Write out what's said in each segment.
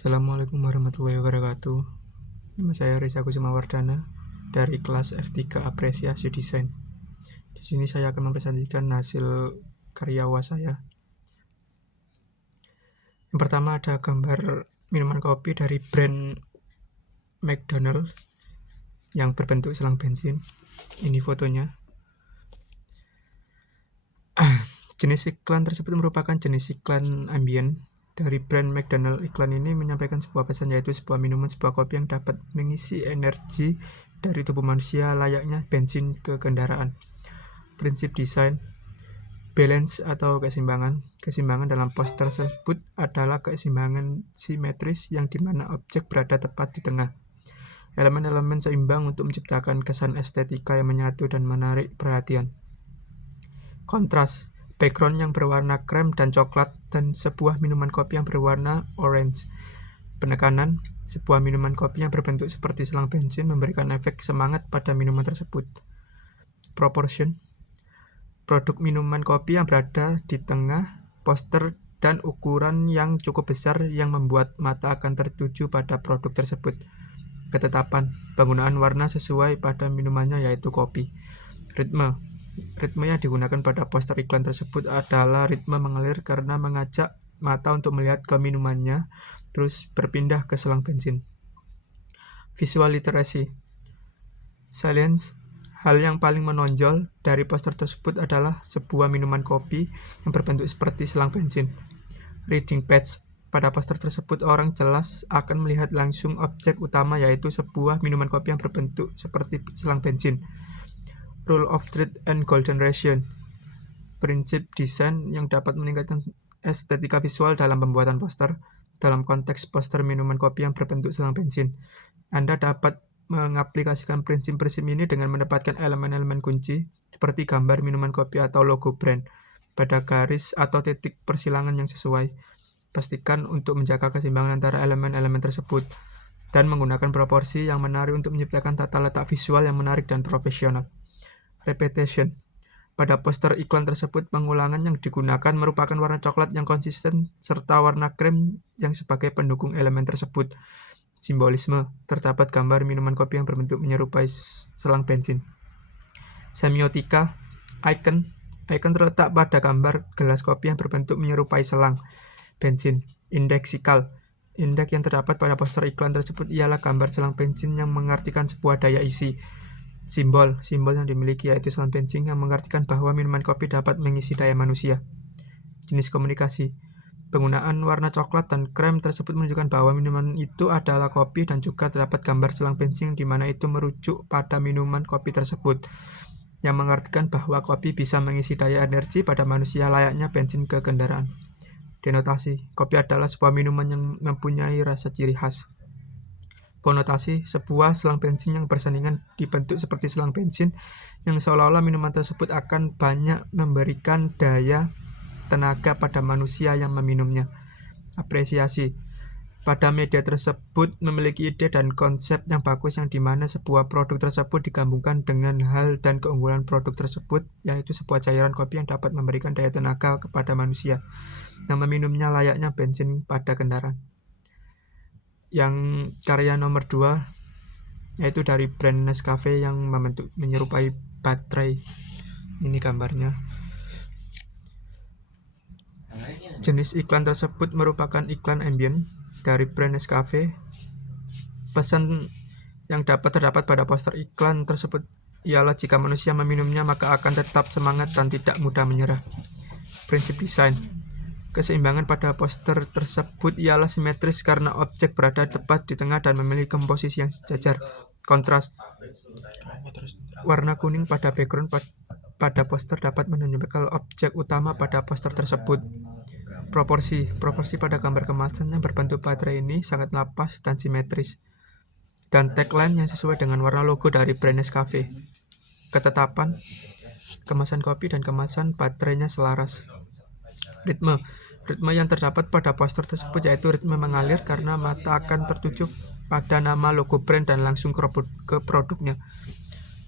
Assalamualaikum warahmatullahi wabarakatuh. Nama saya Reza Kusumawardana dari kelas F3 Apresiasi Desain. Di sini saya akan mempresentasikan hasil karyawan saya. Yang pertama ada gambar minuman kopi dari brand McDonald's yang berbentuk selang bensin. Ini fotonya. Jenis iklan tersebut merupakan jenis iklan ambient dari brand McDonald. Iklan ini menyampaikan sebuah pesan, yaitu sebuah minuman, sebuah kopi yang dapat mengisi energi dari tubuh manusia layaknya bensin ke kendaraan. Prinsip desain, balance atau keseimbangan. Keseimbangan dalam poster tersebut adalah keseimbangan simetris yang dimana objek berada tepat di tengah. Elemen-elemen seimbang untuk menciptakan kesan estetika yang menyatu dan menarik perhatian. Kontras, background yang berwarna krem dan coklat dan sebuah minuman kopi yang berwarna orange. Penekanan, sebuah minuman kopi yang berbentuk seperti selang bensin memberikan efek semangat pada minuman tersebut. Proportion, produk minuman kopi yang berada di tengah poster dan ukuran yang cukup besar yang membuat mata akan tertuju pada produk tersebut. Ketetapan, penggunaan warna sesuai pada minumannya, yaitu kopi. Ritme yang digunakan pada poster iklan tersebut adalah ritme mengalir karena mengajak mata untuk melihat ke minumannya, terus berpindah ke selang bensin. Visual literacy, salience, hal yang paling menonjol dari poster tersebut adalah sebuah minuman kopi yang berbentuk seperti selang bensin. Reading page, pada poster tersebut orang jelas akan melihat langsung objek utama, yaitu sebuah minuman kopi yang berbentuk seperti selang bensin. Rule of Third and Golden Ratio, prinsip desain yang dapat meningkatkan estetika visual dalam pembuatan poster. Dalam konteks poster minuman kopi yang berbentuk selang bensin, Anda dapat mengaplikasikan prinsip-prinsip ini dengan menempatkan elemen-elemen kunci seperti gambar minuman kopi atau logo brand pada garis atau titik persilangan yang sesuai. Pastikan untuk menjaga keseimbangan antara elemen-elemen tersebut dan menggunakan proporsi yang menarik untuk menciptakan tata letak visual yang menarik dan profesional. Repetition, pada poster iklan tersebut pengulangan yang digunakan merupakan warna coklat yang konsisten serta warna krem yang sebagai pendukung elemen tersebut. Simbolisme, terdapat gambar minuman kopi yang berbentuk menyerupai selang bensin. Semiotika, icon terletak pada gambar gelas kopi yang berbentuk menyerupai selang bensin. Indeksikal, indeks yang terdapat pada poster iklan tersebut ialah gambar selang bensin yang mengartikan sebuah daya isi. Simbol yang dimiliki yaitu selang bensin yang mengartikan bahwa minuman kopi dapat mengisi daya manusia. Jenis komunikasi, penggunaan warna coklat dan krem tersebut menunjukkan bahwa minuman itu adalah kopi dan juga terdapat gambar selang bensin di mana itu merujuk pada minuman kopi tersebut, yang mengartikan bahwa kopi bisa mengisi daya energi pada manusia layaknya bensin ke kendaraan. Denotasi, kopi adalah sebuah minuman yang mempunyai rasa ciri khas. Konotasi, sebuah selang bensin yang bersandingan dibentuk seperti selang bensin yang seolah-olah minuman tersebut akan banyak memberikan daya tenaga pada manusia yang meminumnya. Apresiasi, pada media tersebut memiliki ide dan konsep yang bagus yang dimana sebuah produk tersebut digabungkan dengan hal dan keunggulan produk tersebut, yaitu sebuah cairan kopi yang dapat memberikan daya tenaga kepada manusia yang meminumnya layaknya bensin pada kendaraan. Yang karya nomor 2 yaitu dari brand Nescafe yang membentuk menyerupai baterai. Ini gambarnya. Jenis iklan tersebut merupakan iklan ambient dari brand Nescafe. Pesan yang terdapat pada poster iklan tersebut ialah jika manusia meminumnya maka akan tetap semangat dan tidak mudah menyerah. Prinsip desain, keseimbangan pada poster tersebut ialah simetris karena objek berada tepat di tengah dan memiliki komposisi yang sejajar. Kontras, warna kuning pada background pada poster dapat menunjukkan objek utama pada poster tersebut. Proporsi pada gambar kemasan yang berbentuk baterai ini sangat pas dan simetris. Dan tagline yang sesuai dengan warna logo dari brand Nescafe. Ketetapan, kemasan kopi dan kemasan baterainya selaras. Ritme yang terdapat pada poster tersebut yaitu ritme mengalir karena mata akan tertuju pada nama logo brand dan langsung ke produknya.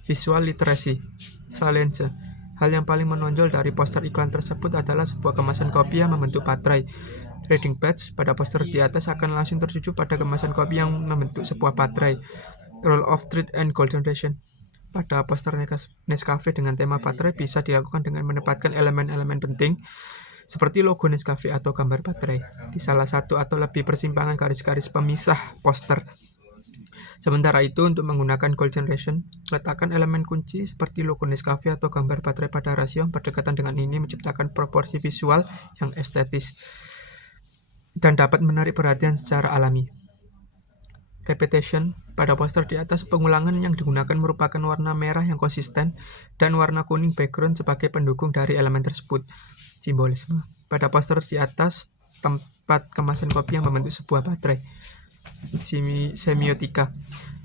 Visual literacy, salience, hal yang paling menonjol dari poster iklan tersebut adalah sebuah kemasan kopi yang membentuk baterai. Reading pads pada poster di atas akan langsung tertuju pada kemasan kopi yang membentuk sebuah baterai. Role of Truth and Golden Ration. Pada poster Nescafe dengan tema baterai bisa dilakukan dengan menempatkan elemen-elemen penting seperti logo Nescafe atau gambar baterai di salah satu atau lebih persimpangan garis-garis pemisah poster. Sementara itu, untuk menggunakan Golden Ration, letakkan elemen kunci seperti logo Nescafe atau gambar baterai pada rasio yang berdekatan dengan ini menciptakan proporsi visual yang estetis dan dapat menarik perhatian secara alami. Repetition pada poster di atas, pengulangan yang digunakan merupakan warna merah yang konsisten dan warna kuning background sebagai pendukung dari elemen tersebut. Simbolisme pada poster di atas, tempat kemasan kopi yang membentuk sebuah baterai. Semiotika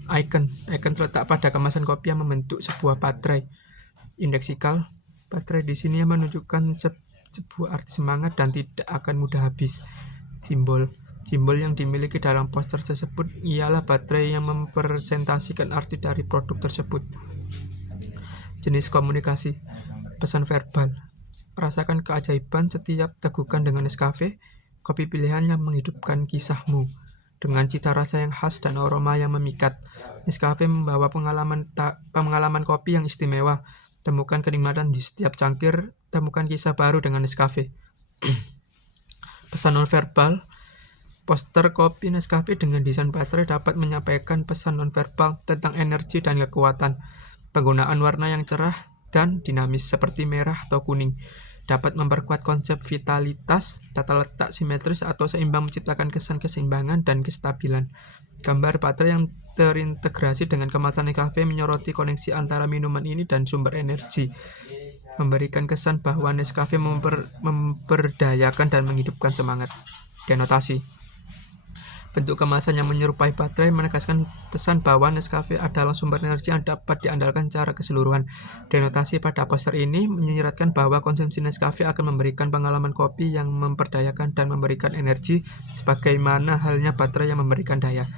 icon terletak pada kemasan kopi yang membentuk sebuah baterai. Indeksikal baterai di sini yang menunjukkan sebuah arti semangat dan tidak akan mudah habis. Simbol yang dimiliki dalam poster tersebut ialah baterai yang mempresentasikan arti dari produk tersebut. Jenis komunikasi, pesan verbal. Rasakan keajaiban setiap tegukan dengan Nescafe, kopi pilihan yang menghidupkan kisahmu. Dengan cita rasa yang khas dan aroma yang memikat, Nescafe membawa pengalaman kopi yang istimewa. Temukan kenikmatan di setiap cangkir, temukan kisah baru dengan Nescafe. Pesan nonverbal. Poster kopi Nescafe dengan desain baterai dapat menyampaikan pesan nonverbal tentang energi dan kekuatan. Penggunaan warna yang cerah dan dinamis seperti merah atau kuning dapat memperkuat konsep vitalitas, tata letak simetris atau seimbang menciptakan kesan keseimbangan dan kestabilan. Gambar baterai yang terintegrasi dengan kemasan Nescafe menyoroti koneksi antara minuman ini dan sumber energi, memberikan kesan bahwa Nescafe memberdayakan dan menghidupkan semangat. Denotasi. Bentuk kemasan yang menyerupai baterai menegaskan pesan bahwa Nescafe adalah sumber energi yang dapat diandalkan secara keseluruhan. Denotasi pada poster ini menyiratkan bahwa konsumsi Nescafe akan memberikan pengalaman kopi yang memperdayakan dan memberikan energi, sebagaimana halnya baterai yang memberikan daya.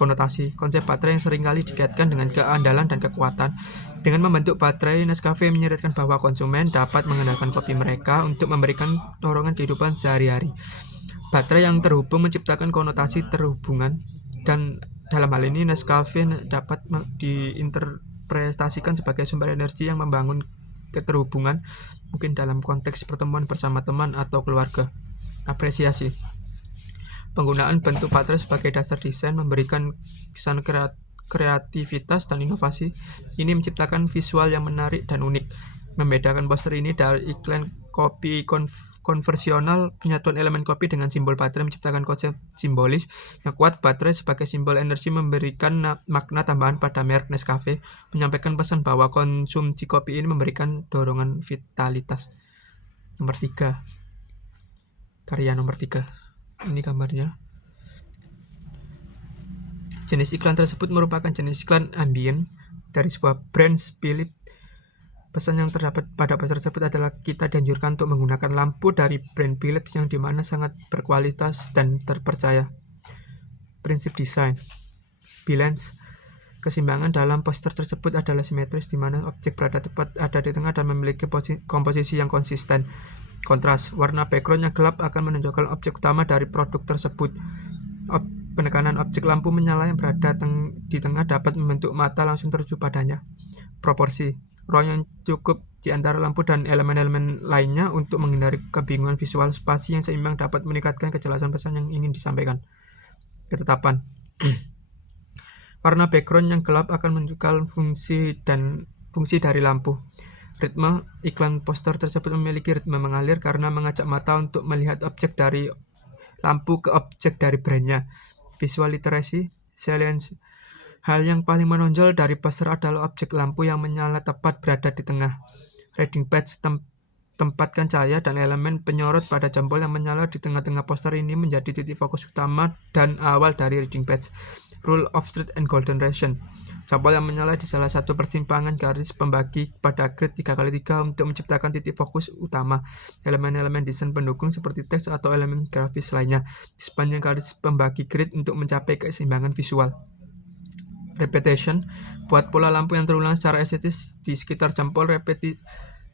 Konotasi, konsep baterai yang seringkali dikaitkan dengan keandalan dan kekuatan. Dengan membentuk baterai, Nescafe menyiratkan bahwa konsumen dapat mengandalkan kopi mereka untuk memberikan dorongan kehidupan sehari-hari. Baterai yang terhubung menciptakan konotasi terhubungan, dan dalam hal ini Nescafe dapat diinterpretasikan sebagai sumber energi yang membangun keterhubungan, mungkin dalam konteks pertemuan bersama teman atau keluarga. Apresiasi. Penggunaan bentuk baterai sebagai dasar desain memberikan kesan kreativitas dan inovasi. Ini menciptakan visual yang menarik dan unik. Membedakan poster ini dari iklan kopi konvensional, penyatuan elemen kopi dengan simbol baterai menciptakan konsep simbolis yang kuat. Baterai sebagai simbol energi memberikan makna tambahan pada merek Nescafe, menyampaikan pesan bahwa konsumsi kopi ini memberikan dorongan vitalitas. Nomor 3. Karya nomor 3. Ini gambarnya. Jenis iklan tersebut merupakan jenis iklan ambient dari sebuah brand Philips. Pesan yang terdapat pada poster tersebut adalah kita dianjurkan untuk menggunakan lampu dari brand Philips yang dimana sangat berkualitas dan terpercaya. Prinsip desain, balance, keseimbangan dalam poster tersebut adalah simetris, di mana objek berada tepat ada di tengah dan memiliki komposisi yang konsisten. Kontras, warna background yang gelap akan menunjukkan objek utama dari produk tersebut. Penekanan objek lampu menyala yang berada di tengah dapat membentuk mata langsung tertuju padanya. Proporsi, ruang yang cukup di antara lampu dan elemen-elemen lainnya untuk menghindari kebingungan visual. Spasi yang seimbang dapat meningkatkan kejelasan pesan yang ingin disampaikan. Ketetapan. Warna background yang gelap akan menunjukkan fungsi dari lampu. Ritme, iklan poster tersebut memiliki ritme mengalir karena mengajak mata untuk melihat objek dari lampu ke objek dari brandnya. Visual literacy, salience. Hal yang paling menonjol dari poster adalah objek lampu yang menyala tepat berada di tengah. Reading pads, tempatkan cahaya dan elemen penyorot pada jempol yang menyala di tengah-tengah poster ini menjadi titik fokus utama dan awal dari reading pads. Rule of Truth and Golden Ration. Jempol yang menyala di salah satu persimpangan garis pembagi pada grid 3x3 untuk menciptakan titik fokus utama. Elemen-elemen desain pendukung seperti teks atau elemen grafis lainnya di sepanjang garis pembagi grid untuk mencapai keseimbangan visual. Repetition, buat pola lampu yang terulang secara estetis di sekitar jempol.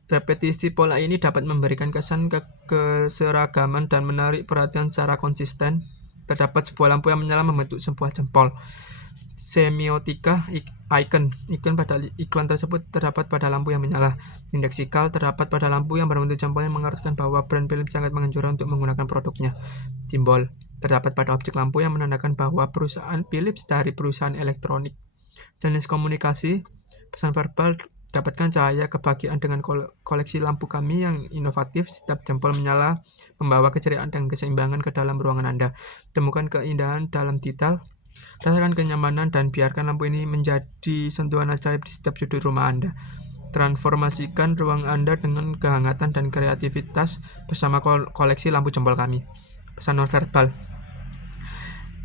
Repetisi pola ini dapat memberikan kesan keseragaman dan menarik perhatian secara konsisten. Terdapat sebuah lampu yang menyala membentuk sebuah jempol. Semiotika ikon pada iklan tersebut terdapat pada lampu yang menyala. Indeksikal terdapat pada lampu yang berbentuk jempol yang mengartikan bahwa brand Philips sangat menganjurkan untuk menggunakan produknya. Simbol terdapat pada objek lampu yang menandakan bahwa perusahaan Philips dari perusahaan elektronik. Jenis komunikasi, pesan verbal, dapatkan cahaya kebahagiaan dengan koleksi lampu kami yang inovatif. Setiap jempol menyala membawa keceriaan dan keseimbangan ke dalam ruangan Anda. Temukan keindahan dalam detail, rasakan kenyamanan, dan biarkan lampu ini menjadi sentuhan ajaib di setiap sudut rumah Anda. Transformasikan ruang Anda dengan kehangatan dan kreativitas bersama koleksi lampu jempol kami. Pesan nonverbal,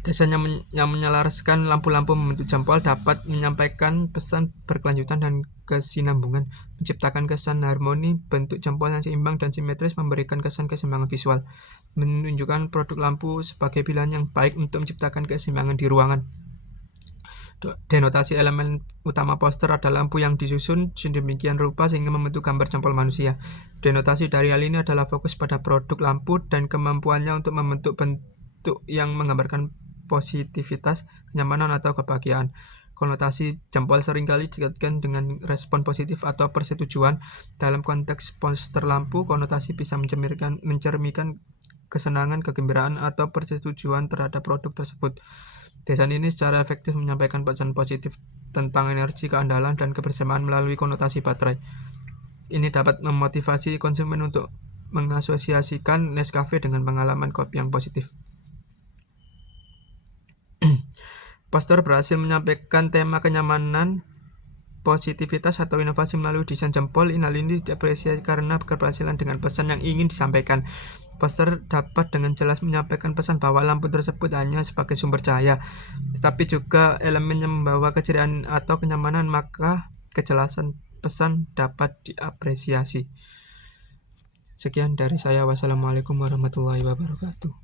desain yang menyelaraskan lampu-lampu membentuk jempol dapat menyampaikan pesan berkelanjutan dan kesinambungan, menciptakan kesan harmoni. Bentuk jempol yang seimbang dan simetris memberikan kesan keseimbangan visual, menunjukkan produk lampu sebagai pilihan yang baik untuk menciptakan keseimbangan di ruangan. Denotasi elemen utama poster adalah lampu yang disusun sedemikian rupa sehingga membentuk gambar jempol manusia. Denotasi dari hal ini adalah fokus pada produk lampu dan kemampuannya untuk membentuk bentuk yang menggambarkan positivitas, kenyamanan, atau kebahagiaan. Konotasi jempol seringkali dikaitkan dengan respon positif atau persetujuan. Dalam konteks poster lampu, konotasi bisa mencerminkan kesenangan, kegembiraan, atau persetujuan terhadap produk tersebut. Desain ini secara efektif menyampaikan pesan positif tentang energi, keandalan, dan kebersamaan melalui konotasi baterai. Ini dapat memotivasi konsumen untuk mengasosiasikan Nescafe dengan pengalaman kopi yang positif. Poster berhasil menyampaikan tema kenyamanan, positivitas, atau inovasi melalui desain jempol. Hal ini diapresiasi karena keberhasilan dengan pesan yang ingin disampaikan. Poster dapat dengan jelas menyampaikan pesan bahwa lampu tersebut hanya sebagai sumber cahaya, tetapi juga elemen yang membawa keceriaan atau kenyamanan, maka kejelasan pesan dapat diapresiasi. Sekian dari saya. Wassalamualaikum warahmatullahi wabarakatuh.